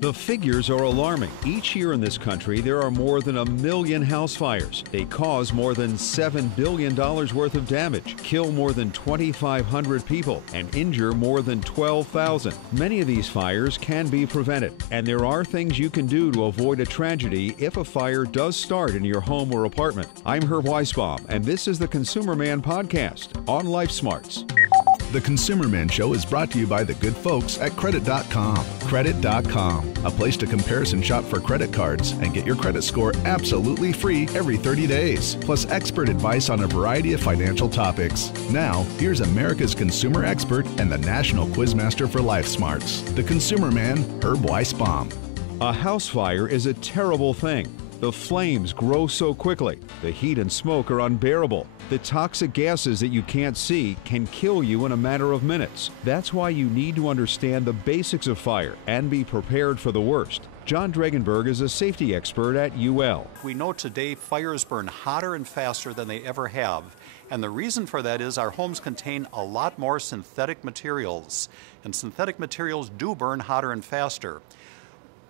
The figures are alarming. Each year in this country, there are more than 1 million house fires. They cause more than $7 billion worth of damage, kill more than 2,500 people, and injure more than 12,000. Many of these fires can be prevented, and there are things you can do to avoid a tragedy if a fire does start in your home or apartment. I'm Herb Weisbaum, and this is the ConsumerMan Podcast on Life Smarts. The ConsumerMan Show is brought to you by the good folks at Credit.com. Credit.com, a place to comparison shop for credit cards and get your credit score absolutely free every 30 days, plus expert advice on a variety of financial topics. Now, here's America's consumer expert and the national quizmaster for Life Smarts, the ConsumerMan Herb Weisbaum. A house fire is a terrible thing. The flames grow so quickly. The heat and smoke are unbearable. The toxic gases that you can't see can kill you in a matter of minutes. That's why you need to understand the basics of fire and be prepared for the worst. John Drengenberg is a safety expert at UL. We know today fires burn hotter and faster than they ever have. And the reason for that is our homes contain a lot more synthetic materials. And synthetic materials do burn hotter and faster.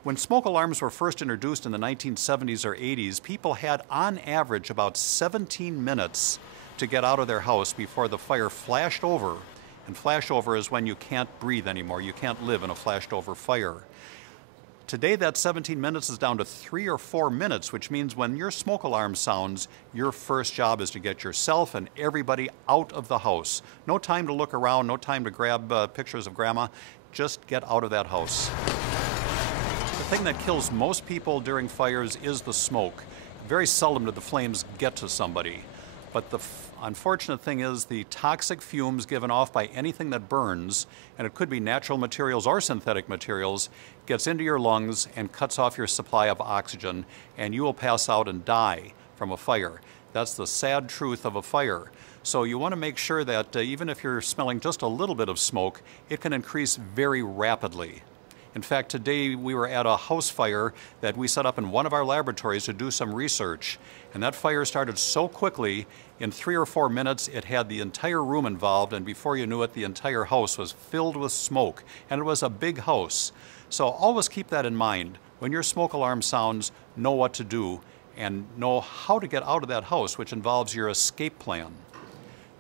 When smoke alarms were first introduced in the 1970s or 80s, people had on average about 17 minutes to get out of their house before the fire flashed over. And flash over is when you can't breathe anymore. You can't live in a flashed over fire. Today that 17 minutes is down to 3 or 4 minutes, which means when your smoke alarm sounds, your first job is to get yourself and everybody out of the house. No time to look around, no time to grab pictures of grandma. Just get out of that house. The thing that kills most people during fires is the smoke. Very seldom do the flames get to somebody. But the unfortunate thing is the toxic fumes given off by anything that burns, and it could be natural materials or synthetic materials, gets into your lungs and cuts off your supply of oxygen, and you will pass out and die from a fire. That's the sad truth of a fire. So you want to make sure that even if you're smelling just a little bit of smoke, it can increase very rapidly. In fact, today we were at a house fire that we set up in one of our laboratories to do some research. And that fire started so quickly, in 3 or 4 minutes, it had the entire room involved, and before you knew it, the entire house was filled with smoke. And it was a big house. So always keep that in mind. When your smoke alarm sounds, know what to do and know how to get out of that house, which involves your escape plan.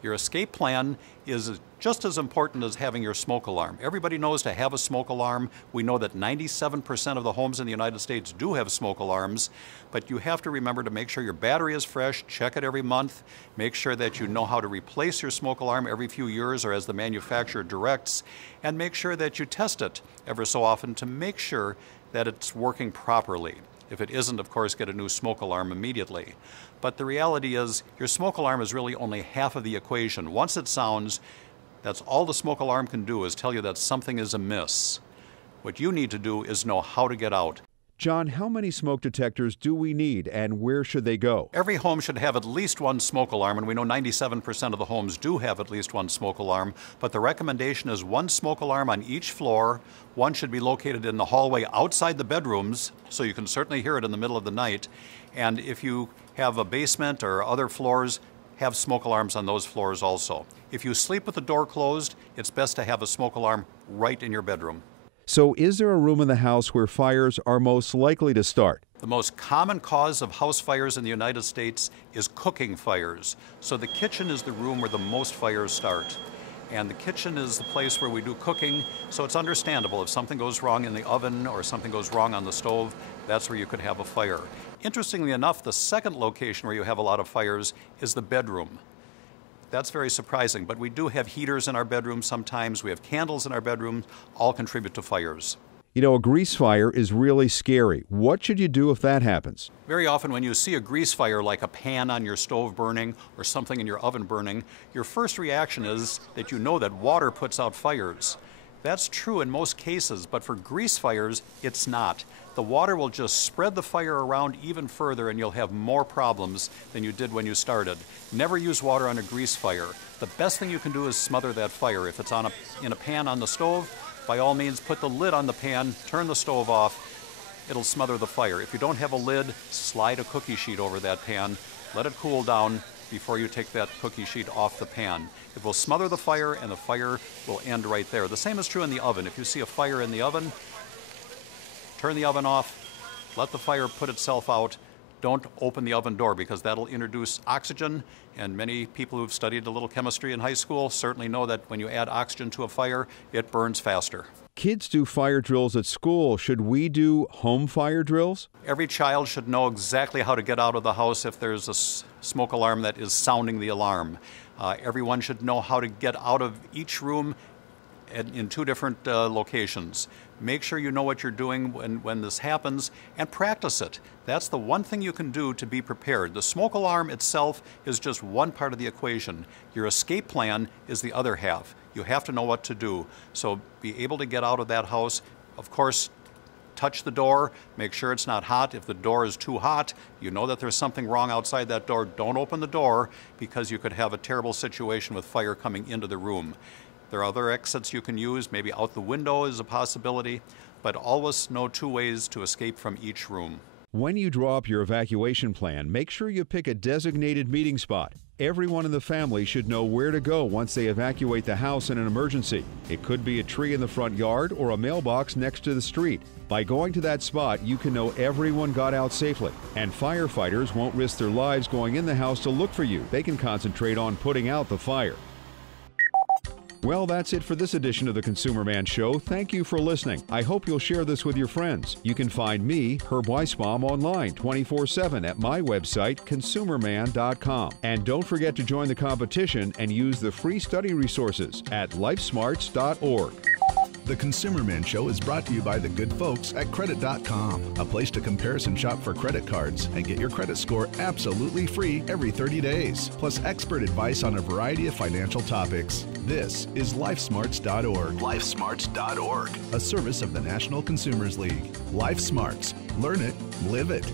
Your escape plan is just as important as having your smoke alarm. Everybody knows to have a smoke alarm. We know that 97% of the homes in the United States do have smoke alarms, but you have to remember to make sure your battery is fresh, check it every month, make sure that you know how to replace your smoke alarm every few years or as the manufacturer directs, and make sure that you test it ever so often to make sure that it's working properly. If it isn't, of course, get a new smoke alarm immediately. But the reality is, your smoke alarm is really only half of the equation. Once it sounds, that's all the smoke alarm can do is tell you that something is amiss. What you need to do is know how to get out. John, how many smoke detectors do we need and where should they go? Every home should have at least one smoke alarm, and we know 97% of the homes do have at least one smoke alarm, but the recommendation is one smoke alarm on each floor. One should be located in the hallway outside the bedrooms, so you can certainly hear it in the middle of the night. And if you have a basement or other floors, have smoke alarms on those floors also. If you sleep with the door closed, it's best to have a smoke alarm right in your bedroom. So is there a room in the house where fires are most likely to start? The most common cause of house fires in the United States is cooking fires. So the kitchen is the room where the most fires start. And the kitchen is the place where we do cooking, so it's understandable if something goes wrong in the oven or something goes wrong on the stove, that's where you could have a fire. Interestingly enough, the second location where you have a lot of fires is the bedroom. That's very surprising, but we do have heaters in our bedrooms sometimes, we have candles in our bedrooms, all contribute to fires. You know, a grease fire is really scary. What should you do if that happens? Very often when you see a grease fire like a pan on your stove burning or something in your oven burning, your first reaction is that you know that water puts out fires. That's true in most cases, but for grease fires, it's not. The water will just spread the fire around even further and you'll have more problems than you did when you started. Never use water on a grease fire. The best thing you can do is smother that fire. If it's in a pan on the stove, by all means put the lid on the pan, turn the stove off, it'll smother the fire. If you don't have a lid, slide a cookie sheet over that pan, let it cool down before you take that cookie sheet off the pan. It will smother the fire and the fire will end right there. The same is true in the oven. If you see a fire in the oven, turn the oven off, let the fire put itself out. Don't open the oven door because that'll introduce oxygen, and many people who've studied a little chemistry in high school certainly know that when you add oxygen to a fire, it burns faster. Kids do fire drills at school. Should we do home fire drills? Every child should know exactly how to get out of the house if there's a smoke alarm that is sounding the alarm. Everyone should know how to get out of each room in two different locations. Make sure you know what you're doing when this happens and practice it. That's the one thing you can do to be prepared. The smoke alarm itself is just one part of the equation. Your escape plan is the other half. You have to know what to do. So be able to get out of that house. Of course, touch the door, make sure it's not hot. If the door is too hot, you know that there's something wrong outside that door. Don't open the door because you could have a terrible situation with fire coming into the room. There are other exits you can use, maybe out the window is a possibility, but always know two ways to escape from each room. When you draw up your evacuation plan, make sure you pick a designated meeting spot. Everyone in the family should know where to go once they evacuate the house in an emergency. It could be a tree in the front yard or a mailbox next to the street. By going to that spot, you can know everyone got out safely, and firefighters won't risk their lives going in the house to look for you. They can concentrate on putting out the fire. Well, that's it for this edition of the Consumer Man Show. Thank you for listening. I hope you'll share this with your friends. You can find me, Herb Weisbaum, online 24/7 at my website, ConsumerMan.com. And don't forget to join the competition and use the free study resources at lifesmarts.org. The Consumer Man Show is brought to you by the good folks at Credit.com, a place to comparison shop for credit cards and get your credit score absolutely free every 30 days, plus expert advice on a variety of financial topics. This is LifeSmarts.org. LifeSmarts.org, a service of the National Consumers League. LifeSmarts. Learn it, live it.